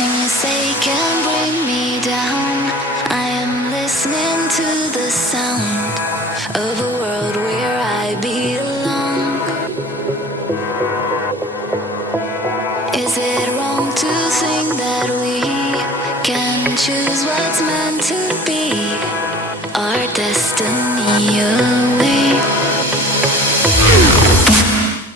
Nothing you say can bring me down. I am listening to the sound of a world where I belong. Is it wrong to think that we can choose what's meant to be? Our destiny.